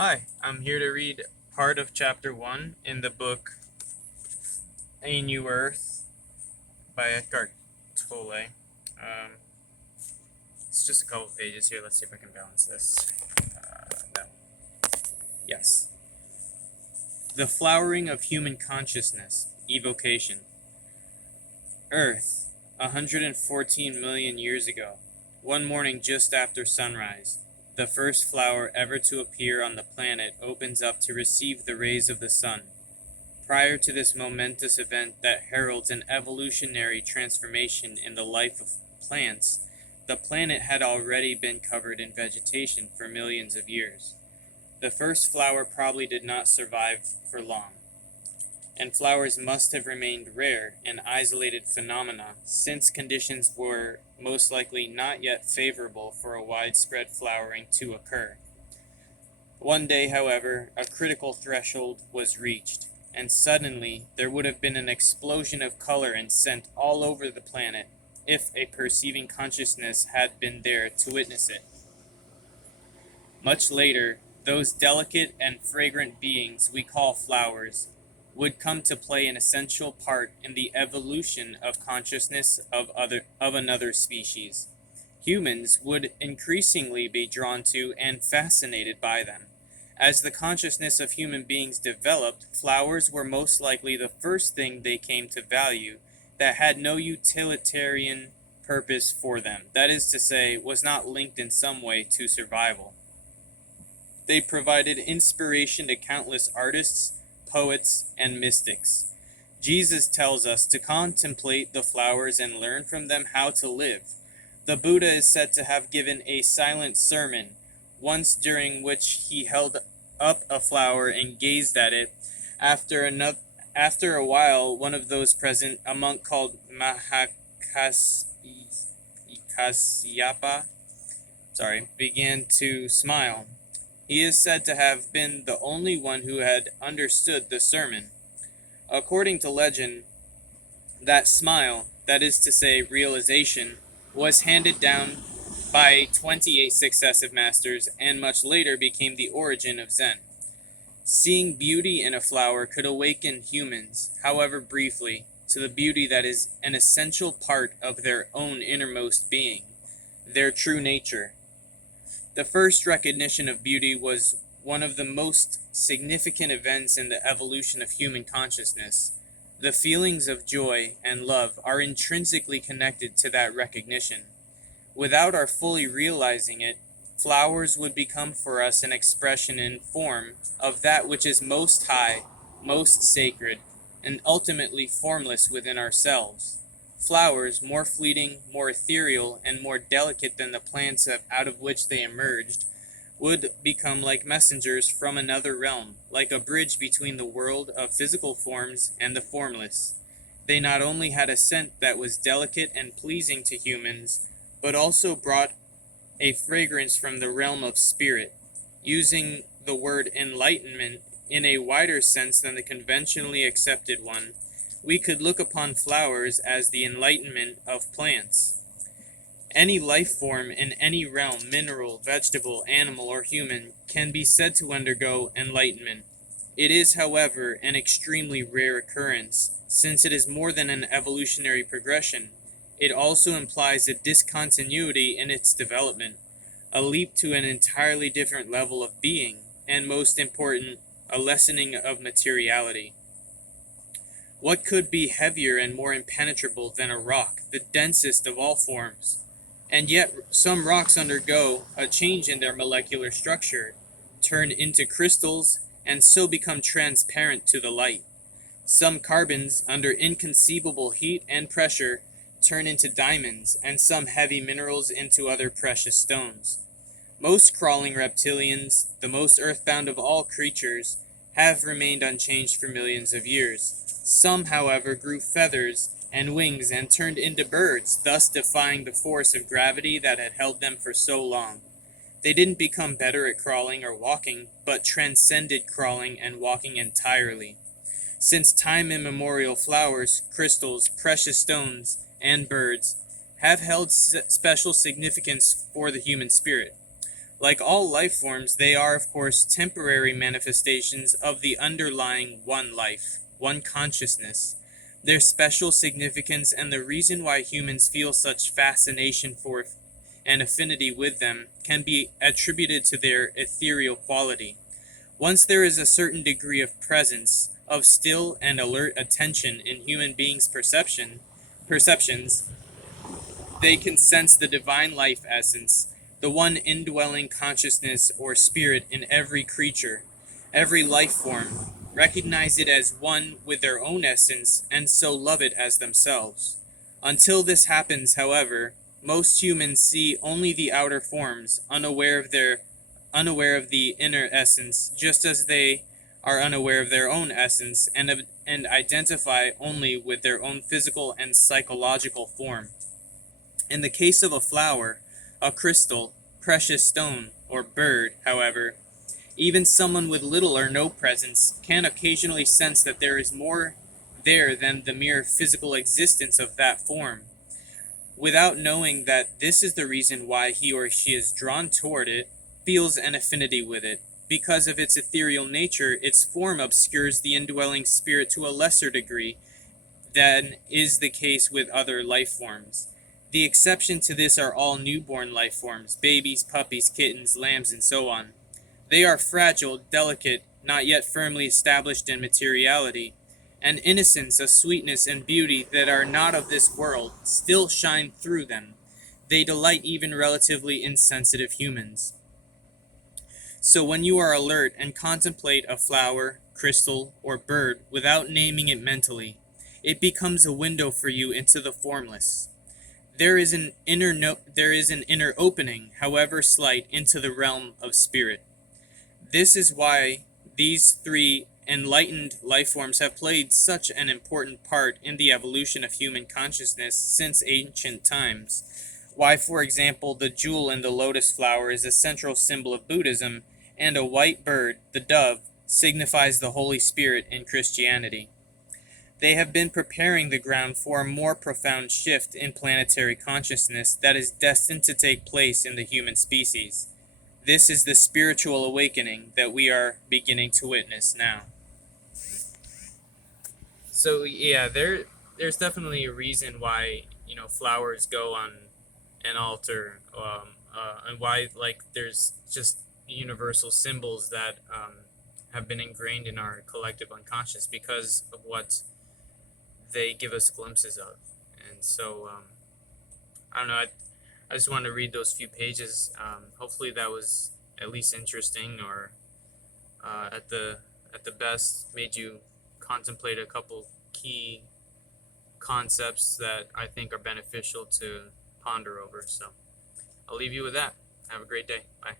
Hi, I'm here to read part of chapter 1 in the book A New Earth by Eckhart Tolle. It's just a couple pages here. Let's see if I can balance this. No. Yes. The Flowering of Human Consciousness, Evocation. Earth, 114 million years ago, one morning just after sunrise, the first flower ever to appear on the planet opens up to receive the rays of the sun. Prior to this momentous event that heralds an evolutionary transformation in the life of plants, the planet had already been covered in vegetation for millions of years. The first flower probably did not survive for long, and flowers must have remained rare and isolated phenomena since conditions were most likely not yet favorable for a widespread flowering to occur. One day, however, a critical threshold was reached, and suddenly there would have been an explosion of color and scent all over the planet if a perceiving consciousness had been there to witness it. Much later, those delicate and fragrant beings we call flowers would come to play an essential part in the evolution of consciousness of another species. Humans would increasingly be drawn to and fascinated by them. As the consciousness of human beings developed, flowers were most likely the first thing they came to value that had no utilitarian purpose for them, that is to say, was not linked in some way to survival. They provided inspiration to countless artists, poets, and mystics. Jesus tells us to contemplate the flowers and learn from them how to live. The Buddha is said to have given a silent sermon, once during which he held up a flower and gazed at it. After a while, one of those present, a monk called Mahakasyapa, began to smile. He is said to have been the only one who had understood the sermon. According to legend, that smile, that is to say, realization, was handed down by 28 successive masters and much later became the origin of Zen. Seeing beauty in a flower could awaken humans, however briefly, to the beauty that is an essential part of their own innermost being, their true nature. The first recognition of beauty was one of the most significant events in the evolution of human consciousness. The feelings of joy and love are intrinsically connected to that recognition. Without our fully realizing it, flowers would become for us an expression in form of that which is most high, most sacred, and ultimately formless within ourselves. Flowers, more fleeting, more ethereal, and more delicate than the plants out of which they emerged, would become like messengers from another realm, like a bridge between the world of physical forms and the formless. They not only had a scent that was delicate and pleasing to humans, but also brought a fragrance from the realm of spirit. Using the word enlightenment in a wider sense than the conventionally accepted one, we could look upon flowers as the enlightenment of plants. Any life form in any realm, mineral, vegetable, animal, or human, can be said to undergo enlightenment. It is, however, an extremely rare occurrence, since it is more than an evolutionary progression. It also implies a discontinuity in its development, a leap to an entirely different level of being, and most important, a lessening of materiality. What could be heavier and more impenetrable than a rock, the densest of all forms? And yet some rocks undergo a change in their molecular structure, turn into crystals, and so become transparent to the light. Some carbons, under inconceivable heat and pressure, turn into diamonds, and some heavy minerals into other precious stones. Most crawling reptilians, the most earthbound of all creatures, have remained unchanged for millions of years. Some, however, grew feathers and wings and turned into birds, thus defying the force of gravity that had held them for so long. They didn't become better at crawling or walking, but transcended crawling and walking entirely. Since time immemorial, flowers, crystals, precious stones, and birds have held special significance for the human spirit. Like all life forms, they are, of course, temporary manifestations of the underlying one life, one consciousness. Their special significance and the reason why humans feel such fascination for and affinity with them can be attributed to their ethereal quality. Once there is a certain degree of presence, of still and alert attention in human beings' perceptions, they can sense the divine life essence, the one indwelling consciousness or spirit in every creature, every life form, recognize it as one with their own essence, and so love it as themselves. Until this happens, however, most humans see only the outer forms, unaware of the inner essence, just as they are unaware of their own essence and identify only with their own physical and psychological form. In the case of a flower, a crystal, precious stone, or bird, however, even someone with little or no presence can occasionally sense that there is more there than the mere physical existence of that form, without knowing that this is the reason why he or she is drawn toward it, feels an affinity with it. Because of its ethereal nature, its form obscures the indwelling spirit to a lesser degree than is the case with other life forms. The exception to this are all newborn life forms, babies, puppies, kittens, lambs, and so on. They are fragile, delicate, not yet firmly established in materiality. An innocence, a sweetness, and beauty that are not of this world still shine through them. They delight even relatively insensitive humans. So when you are alert and contemplate a flower, crystal, or bird without naming it mentally, it becomes a window for you into the formless. There is an inner opening, however slight, into the realm of spirit. This is why these three enlightened life forms have played such an important part in the evolution of human consciousness since ancient times. Why, for example, the jewel in the lotus flower is a central symbol of Buddhism, and a white bird, the dove, signifies the Holy Spirit in Christianity. They have been preparing the ground for a more profound shift in planetary consciousness that is destined to take place in the human species. This is the spiritual awakening that we are beginning to witness now. So yeah, there's definitely a reason why flowers go on an altar, and why there's just universal symbols that have been ingrained in our collective unconscious because of what they give us glimpses of. And so I don't know. I just wanted to read those few pages. Hopefully that was at least interesting, or at the best made you contemplate a couple key concepts that I think are beneficial to ponder over. So I'll leave you with that. Have a great day. Bye.